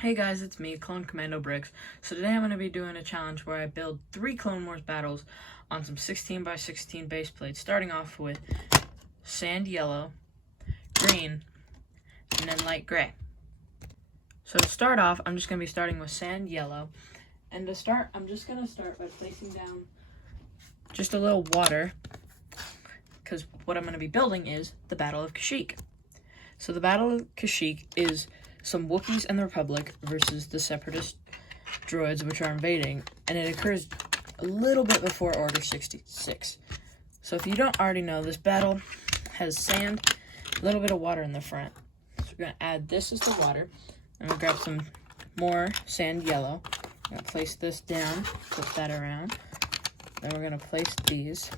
Hey guys, it's me, Clone Commando Bricks. So today I'm going to be doing a challenge where I build 3 Clone Wars battles on some 16 by 16 base plates, starting off with sand yellow, green, and then light gray. So to start off, I'm just going to be starting with sand yellow. And to start, I'm just going to start by placing down just a little water, because what I'm going to be building is the Battle of Kashyyyk. So the Battle of Kashyyyk is some Wookiees and the Republic versus the Separatist droids, which are invading, and it occurs a little bit before Order 66. So if you don't already know, this battle has sand, a little bit of water in the front. So we're going to add this as the water. I'm going to grab some more sand yellow. I'm going to place this down, flip that around. Then we're going to place these.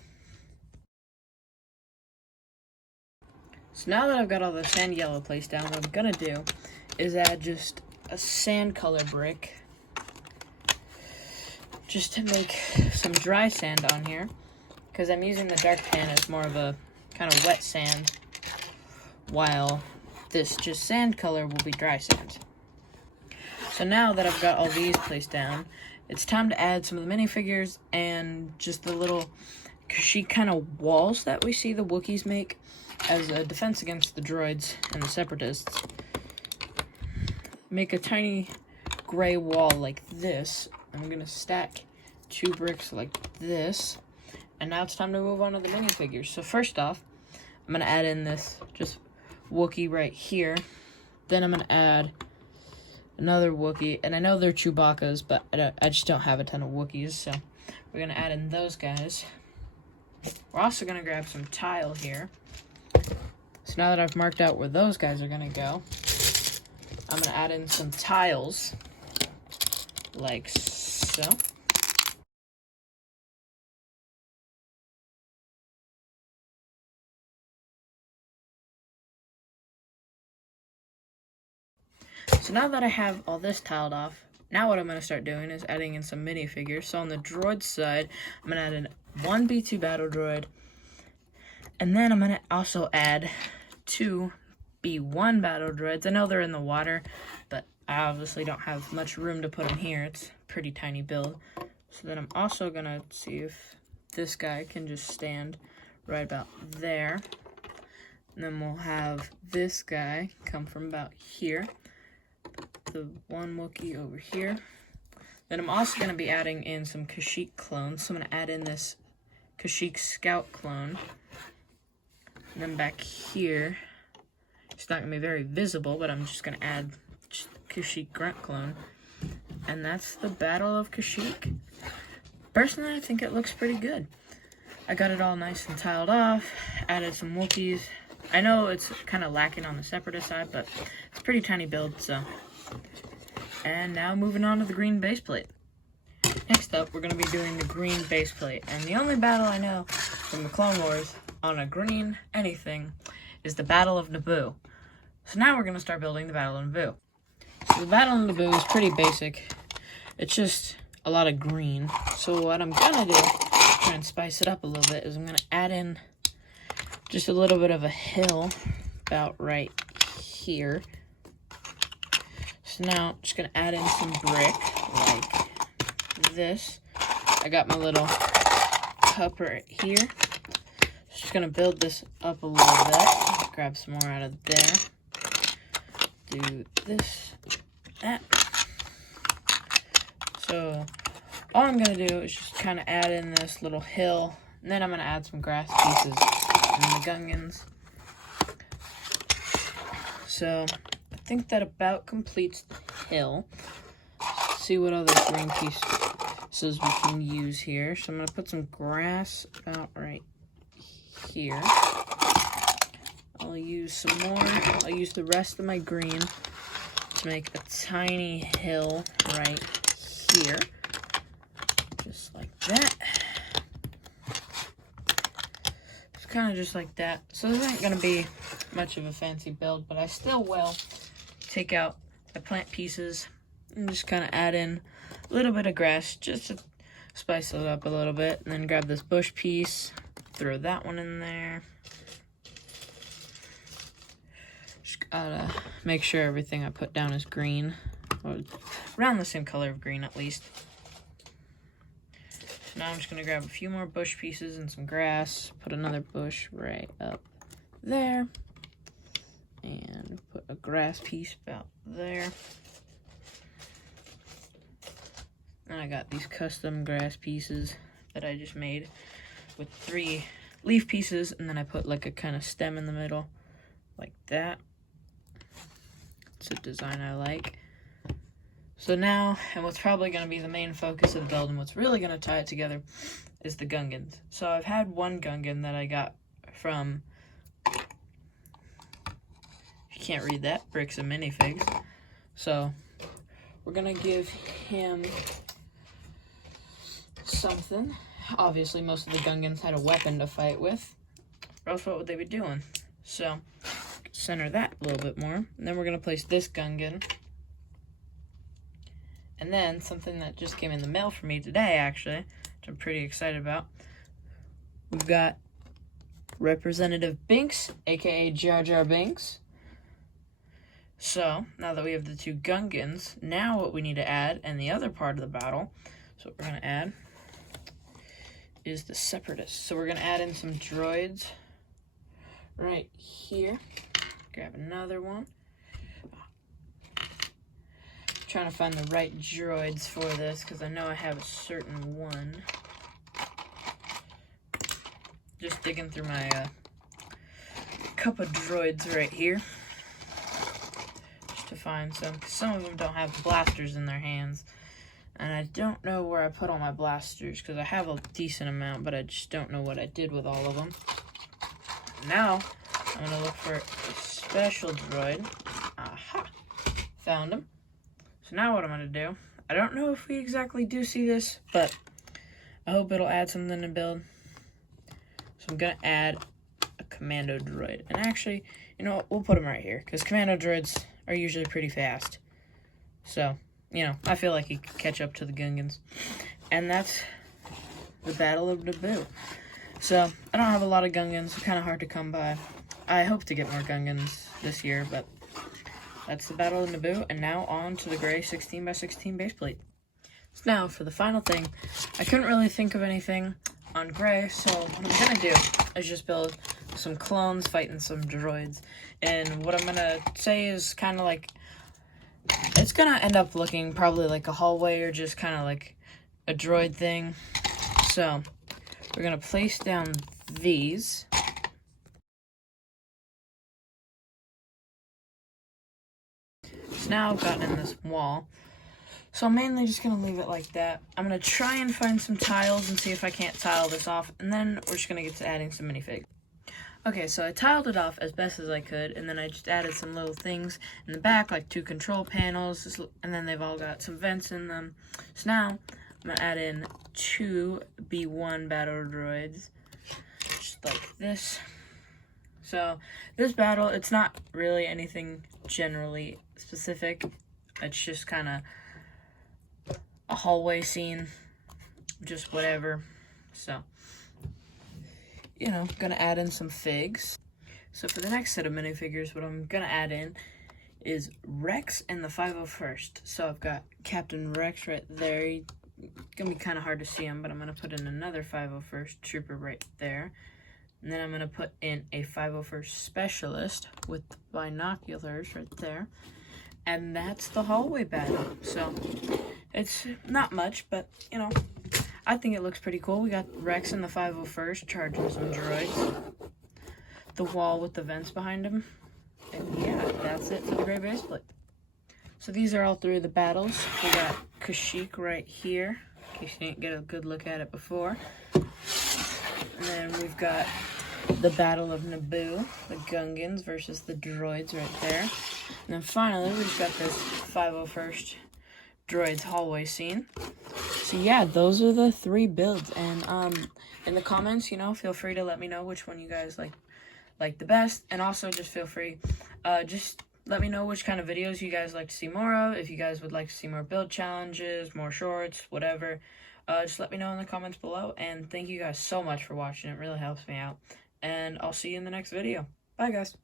So now that I've got all the sand yellow placed down, what I'm going to do is add just a sand color brick just to make some dry sand on here, because I'm using the dark pan as more of a kind of wet sand, while this just sand color will be dry sand. So now that I've got all these placed down, it's time to add some of the minifigures and just the little Kashyyyk kind of walls that we see the Wookiees make as a defense against the droids and the Separatists. Make a tiny gray wall like this. I'm going to stack 2 bricks like this. And now it's time to move on to the minifigures. So first off, I'm going to add in this just Wookiee right here. Then I'm going to add another Wookiee. And I know they're Chewbacca's, but I just don't have a ton of Wookiees. So we're going to add in those guys. We're also going to grab some tile here. So now that I've marked out where those guys are going to go, I'm going to add in some tiles, like so. So now that I have all this tiled off, now what I'm going to start doing is adding in some minifigures. So on the droid side, I'm going to add in 1 B2 battle droid, and then I'm going to also add 2 B1 battle droids. I know they're in the water, but I obviously don't have much room to put them here. It's a pretty tiny build. So then I'm also going to see if this guy can just stand right about there. And then we'll have this guy come from about here. The one Wookiee over here. Then I'm also going to be adding in some Kashyyyk clones. So I'm going to add in this Kashyyyk Scout clone. And then back here, it's not going to be very visible, but I'm just going to add Kashyyyk Grunt clone. And that's the Battle of Kashyyyk. Personally, I think it looks pretty good. I got it all nice and tiled off, added some Wookiees. I know it's kind of lacking on the Separatist side, but it's a pretty tiny build, so. And now moving on to the green base plate. Next up, we're going to be doing the green base plate. And the only battle I know from the Clone Wars on a green anything is the Battle of Naboo. So now we're going to start building the Battle of Naboo. So the Battle of Naboo is pretty basic. It's just a lot of green. So what I'm going to do, try and spice it up a little bit, is I'm going to add in just a little bit of a hill about right here. So now I'm just going to add in some brick like this. I got my little cup right here. Just going to build this up a little bit. Grab some more out of there. Do this, that. So all I'm going to do is just kind of add in this little hill. And then I'm going to add some grass pieces and the gungans. So I think that about completes the hill. Let's see what other green pieces we can use here. So I'm going to put some grass about right here. I'll use some more. I'll use the rest of my green to make a tiny hill right here. Just like that. It's kind of just like that. So this ain't going to be much of a fancy build, but I still will take out the plant pieces and just kind of add in a little bit of grass just to spice it up a little bit. And then grab this bush piece, throw that one in there. Just gotta make sure everything I put down is green. Well, around the same color of green at least. So now I'm just going to grab a few more bush pieces and some grass. Put another bush right up there. And put a grass piece about there. And I got these custom grass pieces that I just made with 3 leaf pieces, and then I put like a kind of stem in the middle, like that. It's a design I like. So now, and what's probably going to be the main focus of the build, and what's really going to tie it together, is the Gungans. So I've had one Gungan that I got from, if you can't read that, Bricks and Minifigs. So we're going to give him something. Obviously, most of the Gungans had a weapon to fight with, or else what would they be doing? So, center that a little bit more. And then we're going to place this Gungan. And then, something that just came in the mail for me today, actually, which I'm pretty excited about. We've got Representative Binks, aka Jar Jar Binks. So, now that we have the 2 Gungans, now what we need to add, and the other part of the battle, so what we're going to add is the Separatists. So we're going to add in some droids right here. Grab another one. Trying to find the right droids for this because I know I have a certain one. Just digging through my cup of droids right here just to find some, because some of them don't have blasters in their hands. And I don't know where I put all my blasters, because I have a decent amount, but I just don't know what I did with all of them. Now, I'm going to look for a special droid. Aha! Found him. So now what I'm going to do, I don't know if we exactly do see this, but I hope it'll add something to build. So I'm going to add a commando droid. And actually, you know what, we'll put him right here, because commando droids are usually pretty fast. So, you know, I feel like he could catch up to the Gungans. And that's the Battle of Naboo. So, I don't have a lot of Gungans. They're kind of hard to come by. I hope to get more Gungans this year, but that's the Battle of Naboo. And now on to the gray 16x16 base plate. So now, for the final thing, I couldn't really think of anything on gray, so what I'm going to do is just build some clones fighting some droids. And what I'm going to say is kind of like, it's gonna end up looking probably like a hallway or just kind of like a droid thing. So we're gonna place down these. So now I've gotten in this wall. So I'm mainly just gonna leave it like that. I'm gonna try and find some tiles and see if I can't tile this off, and then we're just gonna get to adding some minifigs. Okay, so I tiled it off as best as I could, and then I just added some little things in the back, like 2 control panels, and then they've all got some vents in them. So now, I'm going to add in 2 B1 battle droids, just like this. So, this battle, it's not really anything generally specific. It's just kind of a hallway scene, just whatever. So, you know, gonna add in some figs. So for the next set of minifigures, what I'm gonna add in is Rex and the 501st. So I've got Captain Rex right there. He's gonna be kind of hard to see him, but I'm gonna put in another 501st trooper right there. And then I'm gonna put in a 501st specialist with binoculars right there. And that's the hallway battle. So it's not much, but you know, I think it looks pretty cool. We got Rex and the 501st charging some droids. The wall with the vents behind him. And yeah, that's it for the gray base plate. So these are all 3 of the battles. We got Kushi right here, in case you didn't get a good look at it before. And then we've got the Battle of Naboo, the Gungans versus the droids right there. And then finally, we've got this 501st droids hallway scene. So yeah, those are the 3 builds, and in the comments, you know, feel free to let me know which one you guys like the best, and also just feel free, just let me know which kind of videos you guys like to see more of. If you guys would like to see more build challenges, more shorts, whatever, just let me know in the comments below, and thank you guys so much for watching. It really helps me out, and I'll see you in the next video. Bye guys.